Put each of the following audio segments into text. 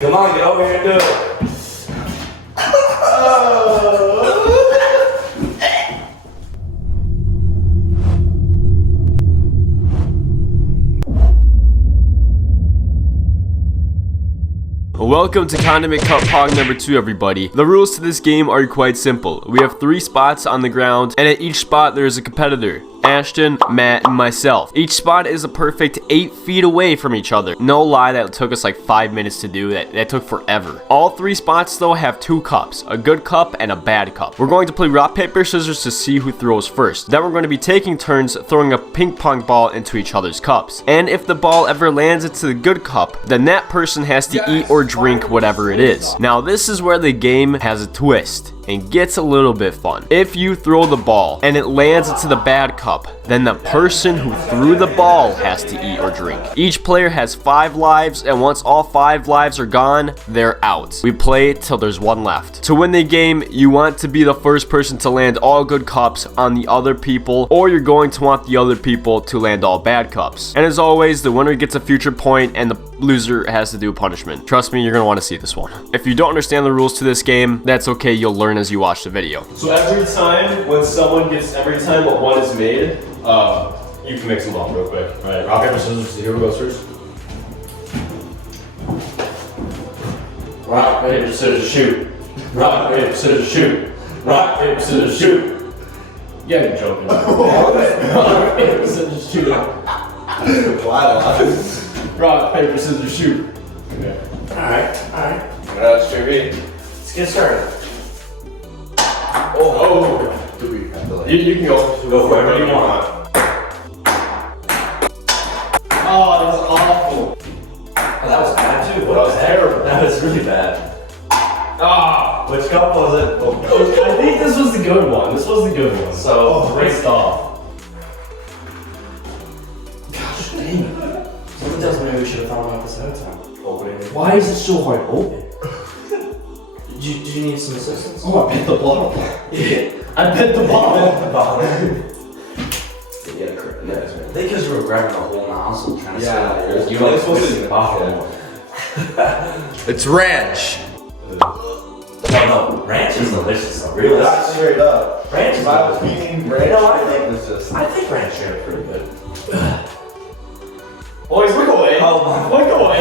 Come on, get over here and do it. Welcome to Condiment Cup Pong number 2, everybody. The rules to this game are quite simple. We have 3 spots on the ground, and at each spot there is a competitor. Ashton, Matt, and myself. Each spot is a perfect 8 feet away from each other. No lie, that took us like 5 minutes to do. That took forever. All 3 spots though have 2 cups, a good cup and a bad cup. We're going to play rock, paper, scissors to see who throws first. Then we're going to be taking turns throwing a ping pong ball into each other's cups. And if the ball ever lands into the good cup, then that person has to eat or drink whatever it is. Now this is where the game has a twist and gets a little bit fun. If you throw the ball and it lands into the bad cup, then the person who threw the ball has to eat or drink. Each player has 5 lives, and once all 5 lives are gone, they're out. We play till there's 1 left. To win the game, you want to be the first person to land all good cups on the other people, or you're going to want the other people to land all bad cups. And as always, the winner gets a future point and the loser has to do a punishment. Trust me, you're gonna want to see this one. If you don't understand the rules to this game, that's okay, you'll learn as you watch the video. So every time what one is made, you can mix them up real quick. All right, rock, paper, scissors, here we go first. Rock, paper, scissors, shoot. Rock, paper, scissors, shoot. Rock, paper, scissors, shoot. Yeah, you're joking. Rock, paper, scissors, shoot. Rock, paper, scissors, shoot. Okay. Alright. That's true. Let's get started. Oh. Do we have to like... You can go. Go for whatever you want. Oh, that was awful. Oh, that was bad too. That was terrible. That was really bad. Ah. Which cup was it? I think this was the good one. So, raced off. Gosh dang it. Someone tells me we should have thought about this ahead of time. Opening it. Why is it so hard to open? Did you need some assistance? Oh, I bit the bottle. Yeah. I bit the bottle. Yeah, correct. I think because you were grabbing the whole nozzle trying to Yeah, you were like supposed to the bottle. It's ranch. No, ranch is delicious though. Really? That's straight up. Ranch is If I was delicious. eating ranch, No, I think ranch is pretty good. Boys, look away. Oh my. Look away.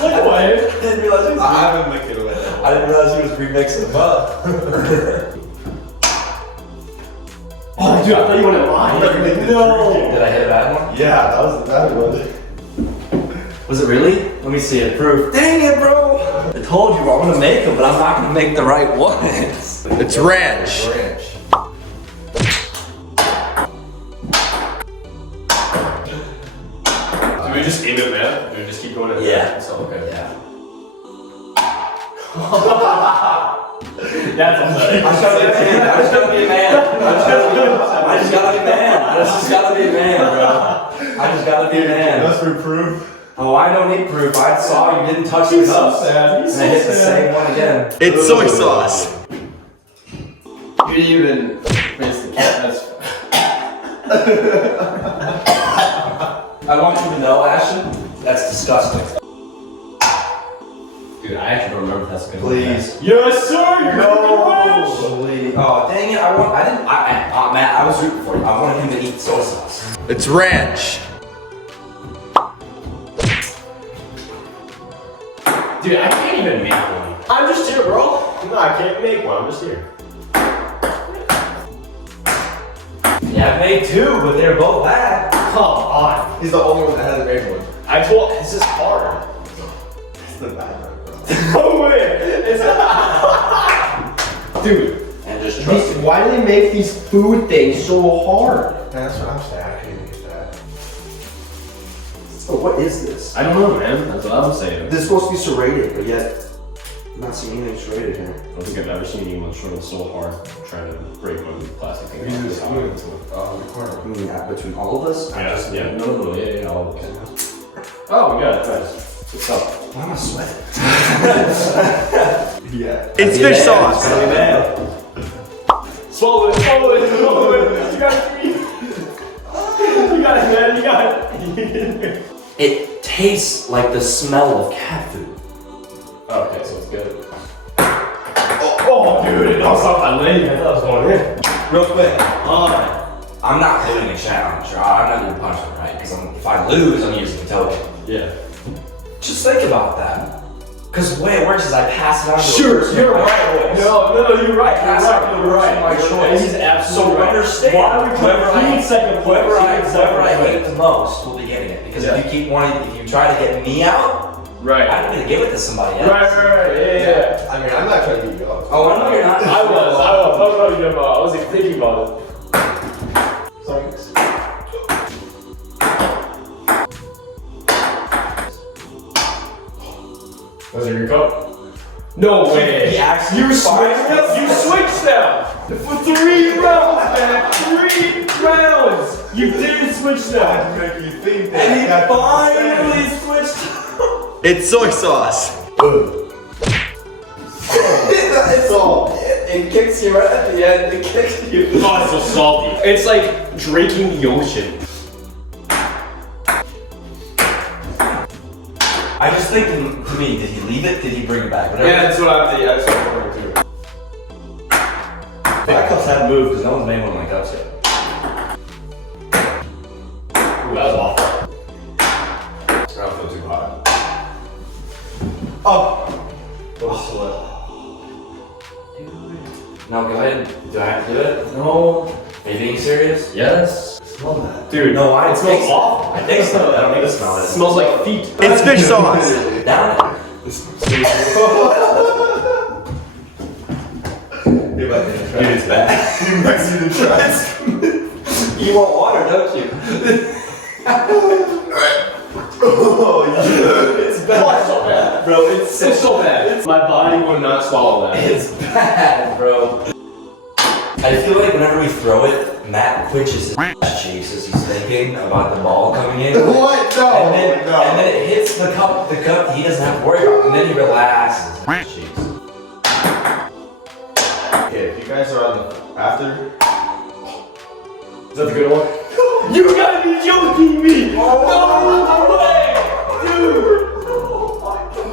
Look away. I didn't realize he was I haven't licked it away. I didn't realize he was remixing them up. Oh, dude, I thought you wanted mine. No. Did I hit a bad one? Yeah, that was the bad one. Was it really? Let me see it. Proof. Dang it, bro! I told you I'm gonna make them, but I'm not gonna make the right ones. It's ranch. Ranch. Do we just aim it, man? Do we just keep going at Yeah. So, okay. Yeah. That's upsetting. I just gotta be a man. I just gotta be a man. I just gotta be a man, bro. I just gotta be a man. That's for proof. Oh, I don't need proof. I saw you didn't touch the He's so cups. sad. He's And I so hit the sad. same one again. It's soy sauce. You even raise the cat. That's. I want you to know, Ashton, that's disgusting. Dude, I actually don't remember if that's good. Please. Yes, sir. You're Please. Oh, dang it. Matt, I was rooting for you. I wanted him to eat soy sauce. It's ranch. Dude, I can't even make one. I'm just here, bro. No, I can't make one. I'm just here. Yeah, I made 2, but they're both bad. Come on. He's the only one that hasn't made one. I told. This is hard. It's the bad one, bro. No way. It's dude. And just trust me. Why do they make these food things so hard? That's what I'm saying. I can't get that. So what is this? I don't know, man. That's what I'm saying. This is supposed to be serrated, but yet I'm not seeing anything serrated here. I don't think I've ever seen anyone struggle so hard trying to break one of these plastic things. The corner. You mean between all of us? Yeah. No. Yeah. All of us. Oh, we got it. Nice. What's up? Why am I sweating? Yeah. It's fish sauce. Gotta be bad. Swallow it. You got it, man. You got it. It tastes like the smell of cat food. Okay, so it's good. Oh, dude, it almost off my leg. I thought it was going in. Real quick, I'm not doing a challenge, or I'm not doing punishment, right? Because if I lose, I'm using a token. Yeah. Just think about that. Because the way it works is I pass it on to the Sure, person you're of my right. choice. No, you're right. That's You're right. my choice. He's absolutely So right. understand, Why are we whoever putting second place? whoever I Second hate place. the most will be getting it. Because Yeah. if you keep wanting, if you try to get me out, Right. I'm gonna give it to somebody else. Right. Yeah. I mean, I'm not trying to get you up. Oh, I know you're not. I wasn't thinking about it. Sorry. Was it your cup? No way. He actually You switched fired them. You switched them. For 3 rounds, man. 3 rounds. You didn't switch them. Make you think And he that. finally switched. It's soy sauce. It's all. It kicks you right at the end. It kicks you. Oh, it's so salty. It's like drinking the ocean. I just think, to me, did he leave it? Did he bring it back? Whatever. Yeah, that's what I'm thinking. That's what I'm wondering too. My cups haven't moved because no one's made one of my cups yet. Ooh, that was awful. I don't feel too hot. Oh. Oh, No, go ahead. Do I have to do it? No. Are you being serious? Yes. smell that. Dude, No, I it smells taste awful. I think so. I don't need to smell It it. smells like feet. It's fish sauce. Down it. You might need to try. Dude, it's bad. You might need to try. You want water, don't you? Oh, yeah. It's bad. Oh, it's so bad. Bro, it's So bad. My body will not swallow that. It's bad, bro. I feel like whenever we throw it, Matt twitches his ass cheeks as he's thinking about the ball coming in. What? No. And then, no. and then it hits the cup he doesn't have to worry about, and then he relaxes his cheeks. Okay, if you guys are on the after. Is that the good one? You gotta be joking me! No way! Dude!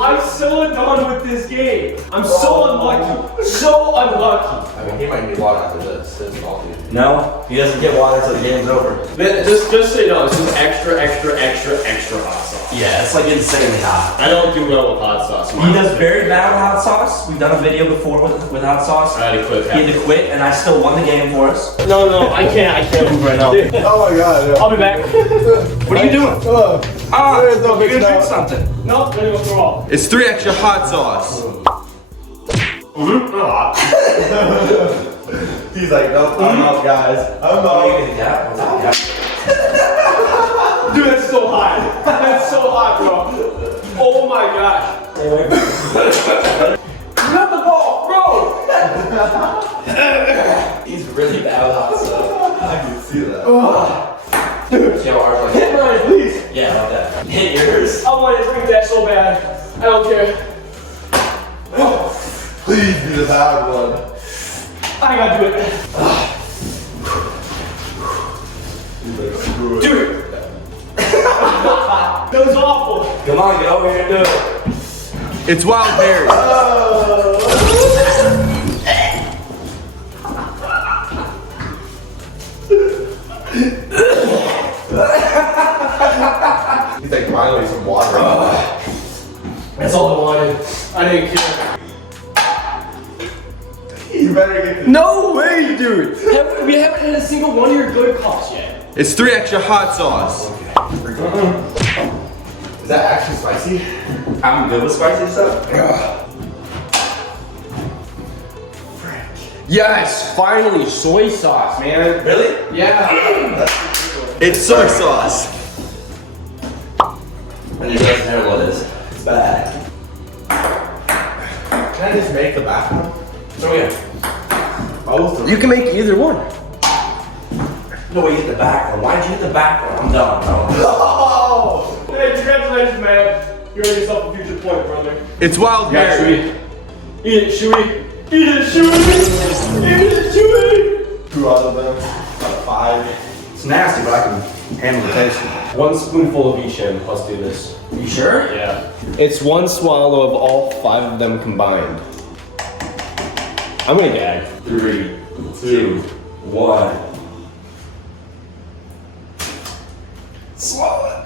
I'm so done with this game. I'm so unlucky. So unlucky. I mean, he might need water after this. It's salty. No, he doesn't get water until the game's over. Just so you know, this is extra hot sauce. Yeah, it's like insanely hot. I don't do well with hot sauce. He does very bad with hot sauce. We've done a video before with hot sauce. I had to quit. He had to quit, and I still won the game for us. No, I can't move right now. Oh my god. Yeah. I'll be back. What are you doing? There's no you're big gonna stuff. drink something. No, I'm gonna go throw up. It's 3 extra hot sauce. He's like, nope, I'm out, guys. I'm Oh, you out. can tap. Tap. Dude, that's so hot. That's so hot, bro. Oh my gosh. Grab the ball, bro. He's really bad with hot sauce. I can see that. See how hard like Hit mine, please. Yeah, like that. Hit yours. I want to drink that so bad. I don't care. Please be the bad one. I gotta do it. He's like, screw it. Dude. That was awful. Come on, get over here and do it. It's wild berry. He's like, finally some water. That's all I wanted. I didn't care. You better get this. No way, dude. We haven't had a single one of your good cups yet. It's 3 extra hot sauce. Is that actually spicy? I'm good with spicy stuff. Yes, finally soy sauce, man. Really? Yeah. It's soy sauce. And you guys know what it is. It's bad. Can I just make the bathroom? So yeah. Both of You can make either one. No, you hit the back one. Why'd you hit the back one? I'm done. Oh! Hey, congratulations, man. You earned yourself a future point, brother. It's wild Yeah, berry. Eat it, Chewy. Eat it, Chewy. Eat it, Chewy. 2 out of them. Out of 5. It's nasty, but I can Handle the taste. 1 spoonful of each in. Let's do this. You sure? Yeah. It's 1 swallow of all 5 of them combined. I'm gonna gag. 3, 2, 1. Swallow it.